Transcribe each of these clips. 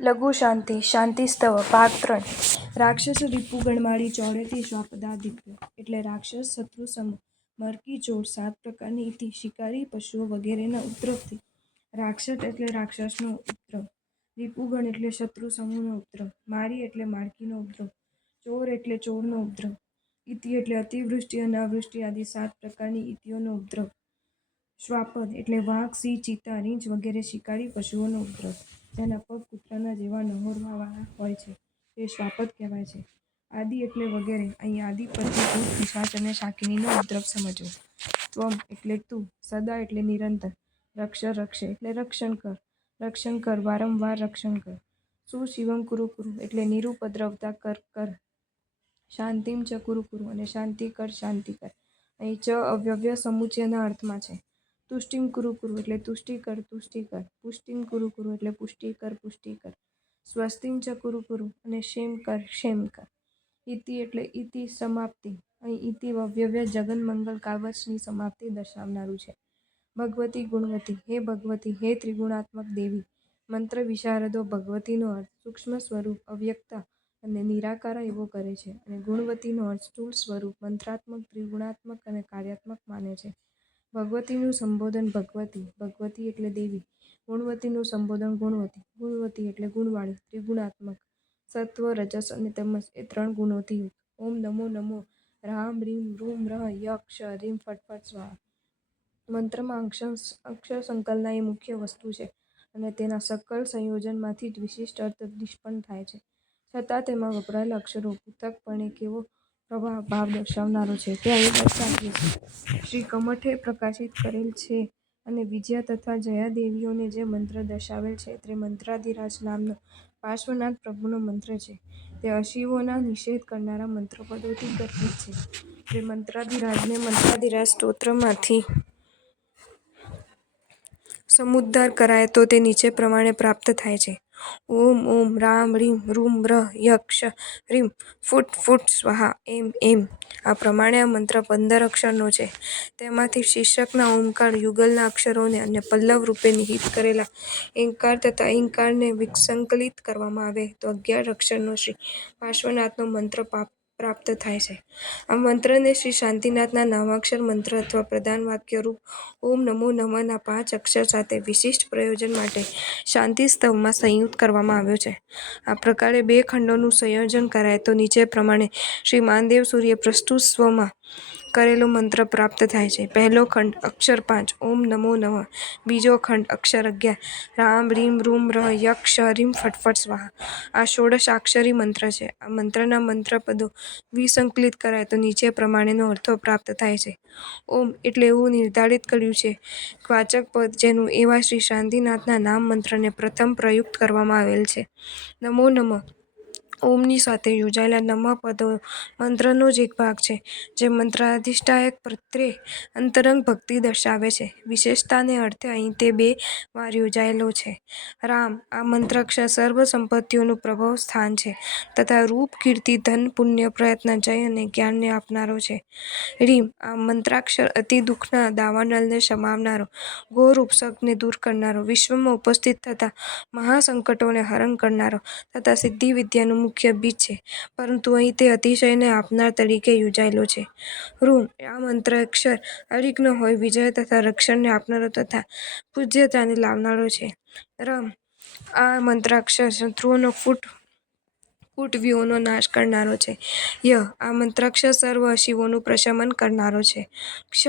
લઘુ શાંતિ શાંતિસ્તવ ભાગ 3 રાક્ષસ રીપુ ગણમાળી ચોરેથી શ્વાપદાદિત્ય એટલે રાક્ષસ શત્રુ સમૂહ મરકી ચોર 7 પ્રકારની ઇતિ શિકારી પશુઓ વગેરેના ઉપદ્રવથી રાક્ષસ એટલે રાક્ષસનો ઉપદ્રવ, રીપુગણ એટલે શત્રુ સમૂહનો ઉપદ્રવ, મારી એટલે માળકીનો ઉપદ્રવ, ચોર એટલે ચોરનો ઉપદ્રવ, ઇતિ એટલે અતિવૃષ્ટિ અનાવૃષ્ટિ આદિ 7 પ્રકારની ઇતિઓનો ઉપદ્રવ, શ્વાપદ એટલે વાઘ સિંહ ચિત્તા રીંછ વગેરે શિકારી પશુઓનો ઉપદ્રવ, જેના પગ કૂતરાના જેવા નહોરવાવાળા હોય છે તે શ્વાપદ કહેવાય છે. આદિ એટલે વગેરે. અહીં આદિ પરથી ભૂત પિશાચ અને શાકિનીનો ઉપદ્રવ સમજવો. ત્વમ એટલે તું, સદા એટલે નિરંતર, રક્ષ રક્ષે એટલે રક્ષણ કર, રક્ષણ કર વારંવાર રક્ષણ કર, શું શિવમ કુરુ કુરુ એટલે નિરુપદ્રવતા કર કર, શાંતિમ ચ કુરુ કુરુ અને શાંતિ કર શાંતિ કર. અહીં ચ અવ્યય સમુચ્ચયના અર્થમાં છે. તુષ્ટિમ કુરુ કુરુ એટલે તુષ્ટિ કર તુષ્ટિ કર, પુષ્ટિમ કુરુ કુરુ એટલે પુષ્ટિ કર પુષ્ટિ કર, સ્વસ્તિમ ચ કુરુ કુરુ અને ક્ષેમ કર ક્ષેમ કર. ઇતિ એટલે ઇતિ સમાપ્તિ. અહીં ઇતિ અવ્યય જગન મંગલ કાવચની સમાપ્તિ દર્શાવનારું છે. ભગવતી ગુણવતી. હે ભગવતી, હે ત્રિગુણાત્મક દેવી. મંત્ર વિશારદો ભગવતીનો અર્થ સૂક્ષ્મ સ્વરૂપ અવ્યક્તા અને નિરાકાર એવો કરે છે અને ગુણવતીનો અર્થ સ્થૂળ સ્વરૂપ મંત્રાત્મક ત્રિગુણાત્મક અને કાર્યાત્મક માને છે. ભગવતીનું સંબોધન ભગવતી, ભગવતી એટલે દેવી, ગુણવતીનું સંબોધન ગુણવતી, ગુણવતી એટલે ગુણવાળી, ત્રિગુણાત્મક, સત્વ રજસ અને તમસ એ 3 ગુણોથી યુક્ત. ઓમ નમો નમો રામ રીમ રૂમ રઃ ય ક્ષ રીમ ફટ ફટ સ્વાહા. મંત્રમાં અક્ષર સંકલના એ મુખ્ય વસ્તુ છે અને તેના સકલ સંયોજનમાંથી જ વિશિષ્ટ અર્થ નિષ્પન્ન થાય છે. છતાં તેમાં વપરાયેલા અક્ષરો પૃથક્પણે કેવો ભાવ દર્શાવનારો છે તે અહીં દર્શાવીએ છીએ. શ્રી કમઠે પ્રકાશિત કરેલ છે અને વિજયા તથા જયા દેવીઓને જે મંત્ર દર્શાવેલ છે તે મંત્રાધિરાજ નામનો પાર્શ્વનાથ પ્રભુનો મંત્ર છે. તે અશિવોના નિષેધ કરનારા મંત્રપદોથી ગર્ભિત છે. જે મંત્રાધિરાજને મંત્રાધિરાજ સ્તોત્રમાંથી સમુદ્ધાર કરાય તો તે નીચે પ્રમાણે પ્રાપ્ત થાય છે. ઓમ ઓમ રામ રીમ રૂમ રઃ ય ક્ષ રીમ ફૂટ ફૂટ સ્વાહા એમ એમ. આ પ્રમાણે આ મંત્ર 15 અક્ષરનો છે. તેમાંથી શીર્ષકના ઓમકાર યુગલના અક્ષરોને અને પલ્લવ રૂપે નિહિત કરેલા એંકાર તથા ઈંકારને વિસંકલિત કરવામાં આવે તો 11 અક્ષરનો શ્રી પાર્શ્વનાથનો મંત્ર પ્રાપ્ત થાય છે. આ મંત્રને શ્રી શાંતિનાથના નામાક્ષર મંત્ર અથવા પ્રધાન વાક્ય રૂપ ઓમ નમો નમઃના 5 અક્ષર સાથે વિશિષ્ટ પ્રયોજન માટે શાંતિસ્તવમાં સંયુક્ત કરવામાં આવ્યો છે. આ પ્રકારે 2 ખંડોનું સંયોજન કરાય તો નીચે પ્રમાણે શ્રી માનદેવ સૂર્ય પ્રસ્તુત સ્વમાં કરેલો મંત્ર પ્રાપ્ત થાય છે. પહેલો ખંડ અક્ષર 5 ઓમ નમો નમઃ, બીજો ખંડ અક્ષર 11 રામ રીમ રૂમ રઃ ય ક્ષ રીમ ફટ ફટ સ્વાહા. આ ષોડશાક્ષરી મંત્ર છે. આ મંત્રના મંત્રપદો વિસંકલિત કરાય તો નીચે પ્રમાણેનો અર્થો પ્રાપ્ત થાય છે. ઓમ એટલે એવું નિર્ધારિત કર્યું છે વાચક પદ જેનું એવા શ્રી શાંતિનાથના નામ મંત્રને પ્રથમ પ્રયુક્ત કરવામાં આવેલ છે. નમો નમઃ ઓમની સાથે યોજાયેલા નમઃ પદો મંત્રનો જ એક ભાગ છે જે મંત્રાધિષ્ઠાયક પ્રત્યે અંતરંગ ભક્તિ દર્શાવે છે. વિશેષતાને અર્થે અહીં તે 2 વાર યોજાયેલો છે. રામ આ મંત્રાક્ષર સર્વ સંપત્તિઓનું પ્રભવ સ્થાન છે તથા રૂપ કીર્તિ ધન પુણ્ય પ્રયત્ન જય અને જ્ઞાનને આપનારો છે. રીમ આ મંત્રાક્ષર અતિ દુઃખના દાવાનળને શમાવનારો, ઘોર ઉપસર્ગને દૂર કરનારો, વિશ્વમાં ઉપસ્થિત થતા મહાસંકટોને હરણ કરનારો તથા સિદ્ધિ વિદ્યાનું મુખ્ય બીજ છે, પરંતુ અહીં તે અતિશયને આપનાર તરીકે યોજાયેલો છે. રૂમ આ મંત્રાક્ષર અરિઘ્ન હોય વિજય તથા રક્ષણને આપનારો તથા પૂજ્યતાને લાવનારો છે. રમ આ મંત્રાક્ષર શત્રુઓનો કૂટ વ્યુહોનો નાશ કરનારો છે. ય આ મંત્રાક્ષર સર્વ અશિવોનું પ્રશમન કરનારો છે. ક્ષ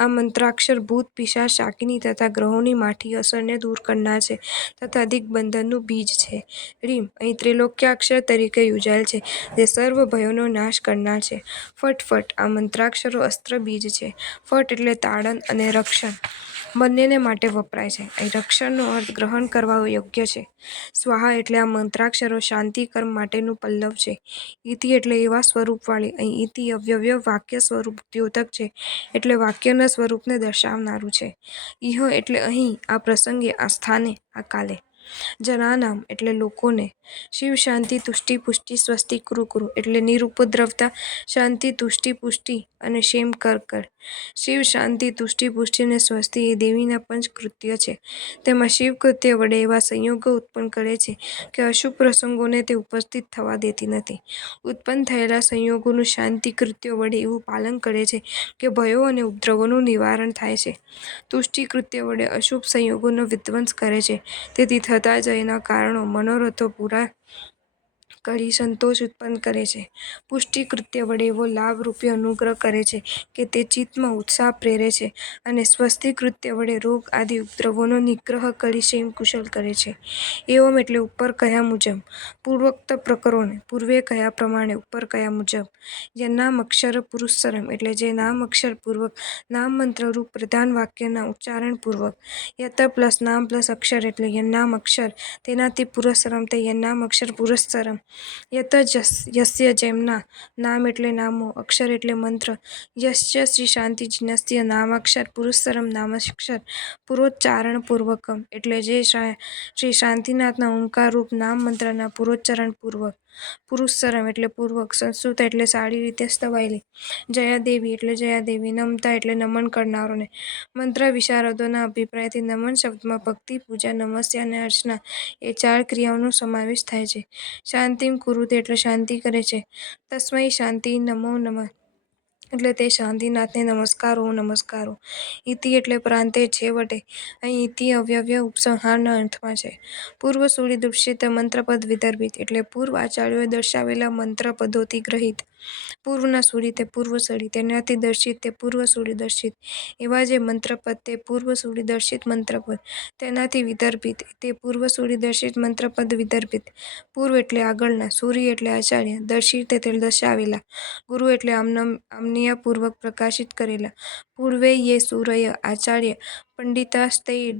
આ મંત્રાક્ષર ભૂત પિશાચ શાકિની તથા ગ્રહોની માઠી અસરને દૂર કરનાર છે તથા દિગ્બંધનનું બીજ છે. રીમ અહીં ત્રિલોક્યાક્ષર તરીકે યોજાયેલ છે જે સર્વ ભયોનો નાશ કરનાર છે. ફટ ફટ આ મંત્રાક્ષરો અસ્ત્ર બીજ છે. ફટ એટલે તાડન અને રક્ષણ બંનેને માટે વપરાય છે. અહીં રક્ષણનો અર્થ ગ્રહણ કરવા યોગ્ય છે. સ્વાહા એટલે આ મંત્રાક્ષરો શાંતિ કર્મ માટેનું પલ્લવ છે. ઇતિ એટલે એવા સ્વરૂપવાળી. અહીં ઇતિ અવ્યય વાક્ય સ્વરૂપ દ્યોતક છે એટલે વાક્યના સ્વરૂપને દર્શાવનારું છે. ઇહ એટલે અહીં આ પ્રસંગે આ સ્થાને આ કાલે. જનાનામ એટલે લોકોને. શિવ શાંતિ તુષ્ટિ પુષ્ટિ સ્વસ્તિ કુરુ કુરુ એટલે નિરુપદ્રવતા શાંતિ તુષ્ટિ પુષ્ટિ અને ક્ષેમ કર કર. શિવ શાંતિ, તુષ્ટિ, પુષ્ટિ અને સ્વસ્તિ એ દેવીના પંચકૃત્ય છે. તેમાં શિવ કૃત્ય વડે એવા સંયોગો ઉત્પન્ન કરે છે કે અશુભ પ્રસંગોને તે ઉપસ્થિત થવા દેતી નથી. ઉત્પન્ન થયેલા સંયોગોનું શાંતિ કૃત્ય વડે એવું પાલન કરે છે કે ભયો અને ઉપદ્રવોનું નિવારણ થાય છે. તુષ્ટિ કૃત્ય વડે અશુભ સંયોગોનો વિધ્વંસ કરે છે. તેથી થતા જ એના કારણો મનોરથો પૂરા કરી સંતોષ ઉત્પન્ન કરે છે. પુષ્ટિ કૃત્ય વડે એવો લાભરૂપી અનુગ્રહ કરે છે કે તે ચિત્તમાં ઉત્સાહ પ્રેરે છે. અને સ્વસ્તિ કૃત્ય વડે રોગ આદિ ઉપદ્રવોનો નિગ્રહ કરી ક્ષેમ કુશલ કરે છે. એવમ એટલે ઉપર કહ્યા મુજબ પૂર્વોક્ત પ્રકરણોને પૂર્વે કહ્યા પ્રમાણે ઉપર કહ્યા મુજબ યન્નામક્ષર પુરુષરમ એટલે જે નામ અક્ષર પૂર્વક નામ મંત્રરૂપ પ્રધાન વાક્યના ઉચ્ચારણ પૂર્વક યત પ્લસ નામ પ્લસ અક્ષર એટલે યન્નામ અક્ષર તેનાથી પુરસ્સરમ તે યન્નામ અક્ષર પુરસ્સરમ યત યસ્ય જેમના નામ એટલે નામો અક્ષર એટલે મંત્ર યસ્ય શ્રી શાંતિજિનસ્ય નામાક્ષર પુરસ્સરમ નામાક્ષર પુરોચ્ચારણ પૂર્વકમ એટલે જે શ્રી શાંતિનાથના ઓંકાર રૂપ નામ મંત્રના પુરોચ્ચારણ પૂર્વક પુરુષરમ એટલે પૂર્વક સંસ્કૃત એટલે સારી રીતે સ્તવાયેલી જયાદેવી એટલે જયાદેવી નમતા એટલે નમન કરનારોને મંત્ર વિશારદોના અભિપ્રાયથી નમન શબ્દમાં ભક્તિ, પૂજા, નમસ્યા અને અર્ચના એ 4 ક્રિયાઓનો સમાવેશ થાય છે. શાંતિમ કુરુતે એટલે શાંતિ કરે છે. તસ્મૈ શાંતિ નમો નમઃ એટલે તે શાંતિનાથને નમસ્કારો નમસ્કારો. ઇતિ એટલે પ્રાંતે છેવટે. અહીં ઇતિ અવ્યય ઉપસંહારના અર્થમાં છે. પૂર્વ સુવિદુષિત મંત્રપદ વિદર્ભિત એટલે પૂર્વ આચાર્યોએ દર્શાવેલા મંત્રપદોથી ગ્રહિત. પૂર્વના સુરી તે પૂર્વસળી તેનાથી દર્શિત તે પૂર્વસુરીદર્શિત એવા જે મંત્રપદ તે પૂર્વસુરીદર્શિત મંત્રપદ તેનાથી વિદર્ભિત તે પૂર્વસુરીદર્શિત મંત્રપદ વિદર્ભિત. પૂર્વ એટલે આગળના, સુરી એટલે આચાર્ય, દર્શિત એટલે દર્શાવેલા, ગુરુ એટલે આમન્યપૂર્વક પ્રકાશિત કરેલા. પૂર્વે યે સૂરય આચાર્ય પંડિતાસ્તૈર્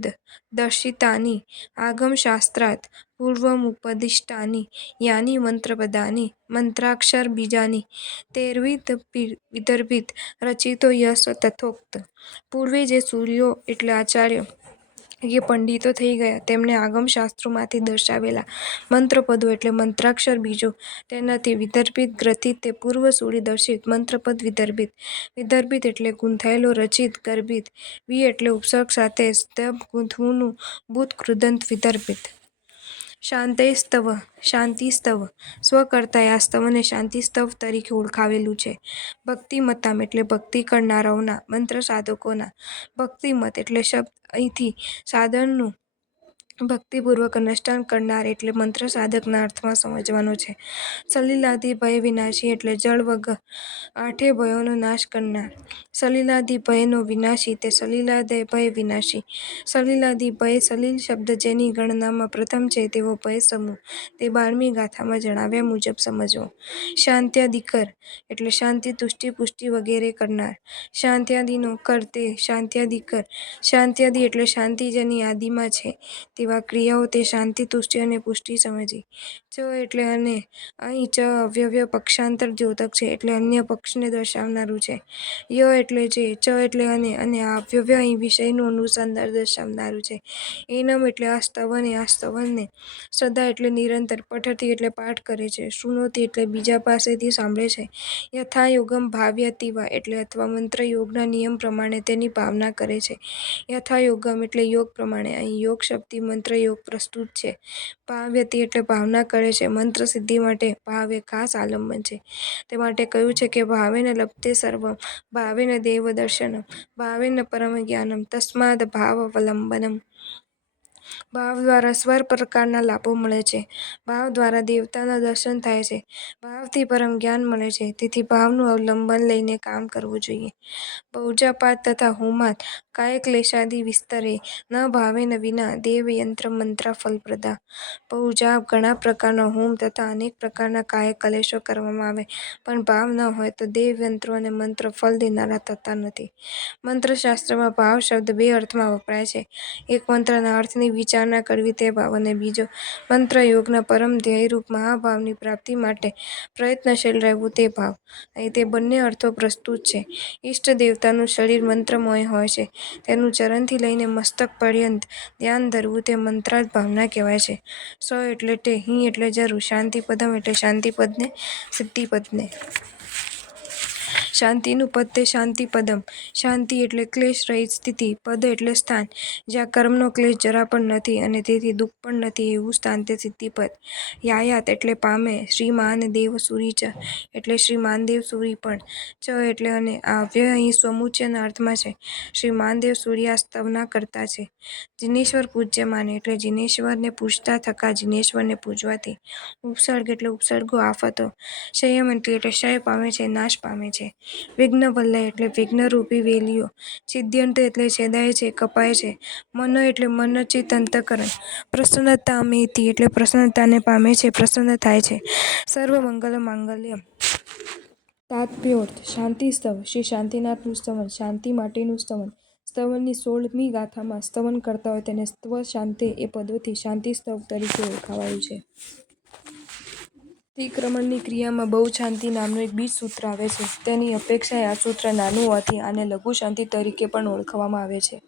દર્શિતાનિ આગમશાસ્ત્રાत् પૂર્વમુપદિષ્ટાનિ યાનિ મંત્રપદાનિ મંત્રાક્ષરબીજાનિ તૈર્વિદ વિદર્ભિત રચિતો યશ તથોક્ત. પૂર્વે જે સૂર્યો એટલે આચાર્યો એ પંડિતો થઈ ગયા તેમણે આગમશાસ્ત્રોમાંથી દર્શાવેલા મંત્રપદો એટલે મંત્રાક્ષર બીજો તેનાથી વિદર્ભિત ગ્રથિત તે પૂર્વસુરીદર્શિત મંત્રપદ વિદર્ભિત. વિદર્ભિત એટલે ગૂંથાયેલો રચિત ગર્ભિત. વિ એટલે ઉપસર્ગ સાથે સ્તંભ ગૂંથવુંનું ભૂત કૃદંત વિદર્ભિત. શાંતૈસ્તવ શાંતિસ્તવ સ્વ કરતાં આ સ્તવને શાંતિસ્તવ તરીકે ઓળખાવેલું છે. ભક્તિમતામ એટલે ભક્તિ કરનારાઓના મંત્ર સાધકોના. ભક્તિમત એટલે શબ્દ અહીંથી સાધનનું ભક્તિપૂર્વક અનુષ્ઠાન કરનાર એટલે મંત્ર સાધકના અર્થમાં સમજવાનો છે. સલિલાદિ ભય વિનાશી એટલે જળ વગર 8 ભયોનો નાશ કરનાર. સલિલાદિ ભયનો વિનાશી તે સલિલાદય ભય વિનાશી. સલિલાદિ ભય સલિલ શબ્દ જેની ગણનામાં પ્રથમ છે તેવો ભય સમૂહ તે 12મી ગાથામાં જણાવ્યા મુજબ સમજવો. શાંત્યાદિકર એટલે શાંતિ, તુષ્ટિ, પુષ્ટિ વગેરે કરનાર. શાંત્યાદિનો કર તે શાંત્યાદિકર. શાંત્યાદિ એટલે શાંતિ જેની આદિમાં છે તેવા ક્રિયાઓ તે શાંતિ, તુષ્ટિ અને પુષ્ટિ સમજી. ચ એટલે અને અહીં ચ અવ્યય પક્ષાંતર દ્યોતક છે એટલે અન્ય પક્ષને દર્શાવનારું છે. ય એટલે જે, ચ એટલે અને આ અવ્યય અહીં વિષયનું અનુસંધાન દર્શાવનારું છે. એનમ એટલે આ સ્તવને આ સ્તવનને. શ્રદ્ધા એટલે નિરંતર. પઠતી એટલે પાઠ કરે છે. શૃણોતિ એટલે બીજા પાસેથી સાંભળે છે. યથાયોગમ ભાવયતિ વા એટલે અથવા મંત્ર યોગના નિયમ પ્રમાણે તેની ભાવના કરે છે. યથાયોગમ એટલે યોગ પ્રમાણે. અહીં યોગ શબ્દથી મંત્ર યોગ પ્રસ્તુત છે. ભાવયતિ એટલે ભાવના કરે છે. મંત્ર સિદ્ધિ માટે ભાવ એ ખાસ આલંબન છે. તે માટે કહ્યું છે કે ભાવેન લભતે સર્વમ ભાવેન દેવ દર્શનમ ભાવેન પરમ જ્ઞાનમ તસ્માદ્ ભાવાવલંબનમ. ભાવ દ્વારા સર્વ પ્રકારના લાભો મળે છે. ભાવ દ્વારા દેવતાના દર્શન થાય છે. ભાવથી પરમ જ્ઞાન મળે છે. તેથી ભાવનું અવલંબન લઈને કામ કરવું જોઈએ. પૌજાપાત તથા હોમાત કાયક્લેશાદિ વિસ્તરે ન ભાવેન વિના દેવ યંત્ર મંત્રા ફલપ્રદા. પૌજા ઘણા પ્રકારના હોમ તથા અનેક પ્રકારના કાય કલેશો કરવામાં આવે પણ ભાવ ન હોય તો દેવ યંત્રો અને મંત્ર ફળ દેનારા થતા નથી. મંત્રશાસ્ત્રમાં ભાવ શબ્દ 2 અર્થમાં વપરાય છે. એક મંત્રના અર્થની વિચારણા કરવી તે ભાવ અને બીજો મંત્રયોગના પરમ ધ્યેયરૂપ મહાભાવની પ્રાપ્તિ માટે પ્રયત્નશીલ રહેવું તે ભાવ. અહીં તે બંને અર્થો પ્રસ્તુત છે. ઇષ્ટ દેવતાનું શરીર મંત્રમય હોય છે. તેનું ચરણથી લઈને મસ્તક પર્યંત ધ્યાન ધરવું તે મંત્રાર્થ ભાવના કહેવાય છે. સ એટલે તે, હિ એટલે જરૂર, શાંતિપદમ એટલે શાંતિપદને, સિદ્ધિપદને. શાંતિનું પદ તે શાંતિપદમ. શાંતિ એટલે ક્લેશ રહિત સ્થિતિ. પદ એટલે સ્થાન. જ્યાં કર્મનો ક્લેશ જરા પણ નથી અને તેથી દુઃખ પણ નથી એવું સ્થાન તે સિદ્ધિપદ. યાયાત એટલે પામે. શ્રીમાન દેવ સૂરી ચ એટલે શ્રીમાન દેવ સૂરી પણ. ચ એટલે અને. આ અવ્યય અહીં સ્વમુચ્યના અર્થમાં છે. શ્રીમાન દેવ સૂર્યા સ્તવના કરતા છે. જિનેશ્વર પૂજ્યમાન એટલે જિનેશ્વરને પૂજતા થકા જિનેશ્વરને પૂજવાથી. ઉપસર્ગ એટલે ઉપસર્ગો આફતો. ક્ષયમંતી એટલે ક્ષય પામે છે નાશ પામે છે. વિઘ્નવલય એટલે વિઘ્નરૂપી વેલીઓ. છિદ્યન્તે એટલે છેદાય છે કપાય છે. મન એટલે મન ચિત્ત અંતઃકરણ. પ્રસન્નતામેતિ એટલે પ્રસન્નતાને પામે છે પ્રસન્ન થાય છે. સર્વમંગલ માંગલ્યમ. તાત્પર્યોર્થ. શાંતિ સ્તવ. શ્રી શાંતિનાથનું સ્તવન. શાંતિ માટેનું સ્તવન. સ્તવનની 16મી ગાથામાં સ્તવન કરતા હોય તેને સ્ત્વ શાંતે એ પદોથી શાંતિ સ્તવ તરીકે ઓળખાવાયું છે. અતિક્રમણની ક્રિયામાં બહુ શાંતિ નામનું એક બીજસૂત્ર આવે છે. તેની અપેક્ષાએ આ સૂત્ર નાનું હોવાથી આને લઘુ શાંતિ તરીકે પણ ઓળખવામાં આવે છે.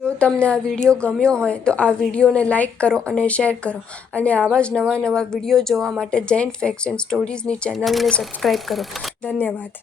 જો તમને આ વિડીયો ગમ્યો હોય તો આ વિડીયોને લાઈક કરો અને શેર કરો અને આવા જ નવા વિડીયો જોવા માટે જૈન ફેક્ટ્સ એન્ડ સ્ટોરીઝની ચેનલને સબસ્ક્રાઈબ કરો. ધન્યવાદ.